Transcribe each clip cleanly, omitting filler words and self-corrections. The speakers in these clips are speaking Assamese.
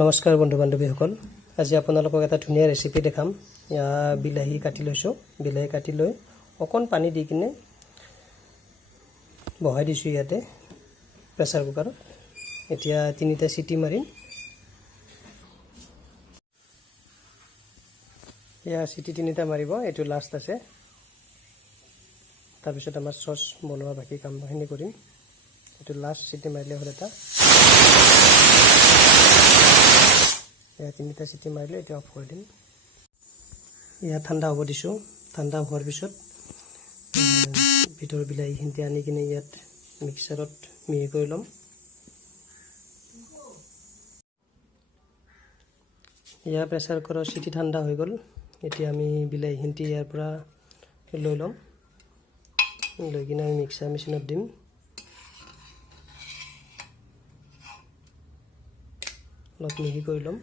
নমস্কাৰ বন্ধু বান্ধৱীসকল, আজি আপোনালোকক এটা ধুনীয়া ৰেচিপি দেখাম। বিলাহী কাটি লৈছোঁ। বিলাহী কাটি লৈ অকণ পানী দি কিনে বহাই দিছোঁ ইয়াতে প্ৰেছাৰ কুকাৰত। এতিয়া 3টা চিটি মাৰিম। চিটি 3টা মাৰিব, এইটো লাষ্ট আছে। তাৰপিছত আমাৰ চচ বনোৱা বাকী কামখিনি কৰিম। এইটো লাষ্ট চিটি মাৰিলে হ'ল এটা। 3টা চিটি মাৰিলে এতিয়া অফ কৰি দিম। ঠাণ্ডা হ'ব দিছোঁ। ঠাণ্ডা হোৱাৰ পিছত ভিতৰৰ বিলাহীখিনি আনি কিনে ইয়াত মিক্সাৰত মিহি কৰি ল'ম। প্ৰেছাৰ কুকাৰৰ চিটি ঠাণ্ডা হৈ গ'ল। এতিয়া আমি বিলাহীখিনি ইয়াৰ পৰা লৈ ল'ম। লৈ কিনে আমি মিক্সাৰ মেচিনত দিম। অলপ মিহি কৰি ল'ম।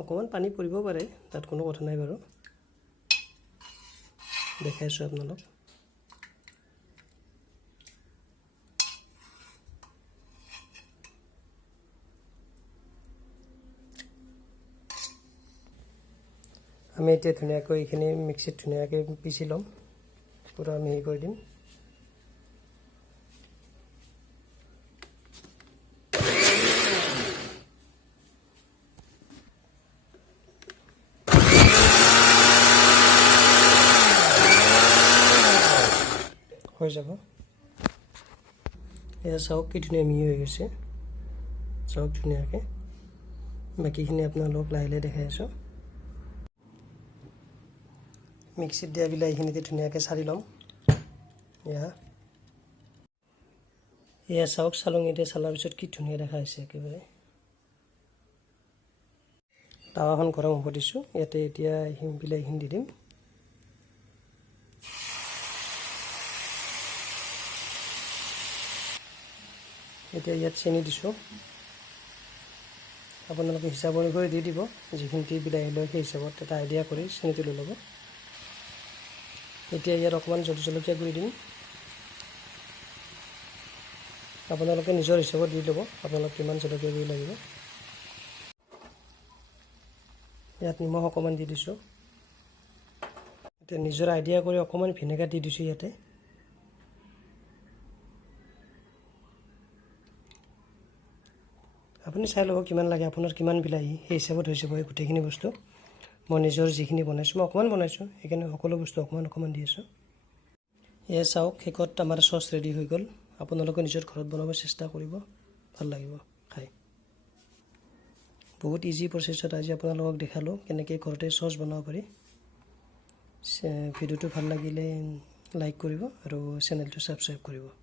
অকণমান পানী পৰিব পাৰে, তাত কোনো কথা নাই বাৰু, দেখাইছোঁ আপোনালোক। আমি এতিয়া ধুনীয়াকৈ এইখিনি মিক্সিত ধুনীয়াকৈ পিচি ল'ম, পূৰা মিহি কৰি দিম। হৈ যাব। চাওক কি ধুনীয়া মিহি হৈ গৈছে, চাওক ধুনীয়াকৈ। বাকীখিনি আপোনালোকক লাহে লাহে দেখাই আছোঁ। মিক্সিত দিয়া বিলাহীখিনিতে ধুনীয়াকৈ চালি ল'ম। চাওক, চালনীতে চালাৰ পিছত কি ধুনীয়া দেখা হৈছে একেবাৰে। টাৱাখন গৰম হ'ব দিছোঁ। ইয়াতে এতিয়া বিলাহীখিনি দি দিম। এতিয়া ইয়াত চেনি দিছোঁ। আপোনালোকে হিচাপ অনুসৰি দি দিব, যিখিনি বিলাহী লয় সেই হিচাপত এটা আইডিয়া কৰি চেনিটো লৈ ল'ব। এতিয়া ইয়াত অকণমান জলকীয়া গুড়ি দিম। আপোনালোকে নিজৰ হিচাপত দি ল'ব, আপোনালোক কিমান জলকীয়া গুড়ি লাগিব। ইয়াত নিমখ অকণমান দি দিছোঁ। এতিয়া নিজৰ আইডিয়া কৰি অকণমান ভিনেগাৰ দি দিছোঁ ইয়াতে। আপুনি চাই ল'ব কিমান লাগে, আপোনাৰ কিমান বিলাহী, সেই হিচাপত হৈ যাব এই গোটেইখিনি বস্তু। মই নিজৰ যিখিনি বনাইছোঁ, মই অকণমান বনাইছোঁ, সেইকাৰণে সকলো বস্তু অকণমান অকণমান দি আছোঁ। চাওক, শেষত আমাৰ চচ ৰেডি হৈ গ'ল। আপোনালোকে নিজৰ ঘৰত বনাব চেষ্টা কৰিব, ভাল লাগিব খাই। বহুত ইজি প্ৰচেছত আজি আপোনালোকক দেখালোঁ কেনেকৈ ঘৰতে চচ বনাব পাৰি। ভিডিঅ'টো ভাল লাগিলে লাইক কৰিব আৰু চেনেলটো ছাবস্ক্ৰাইব কৰিব।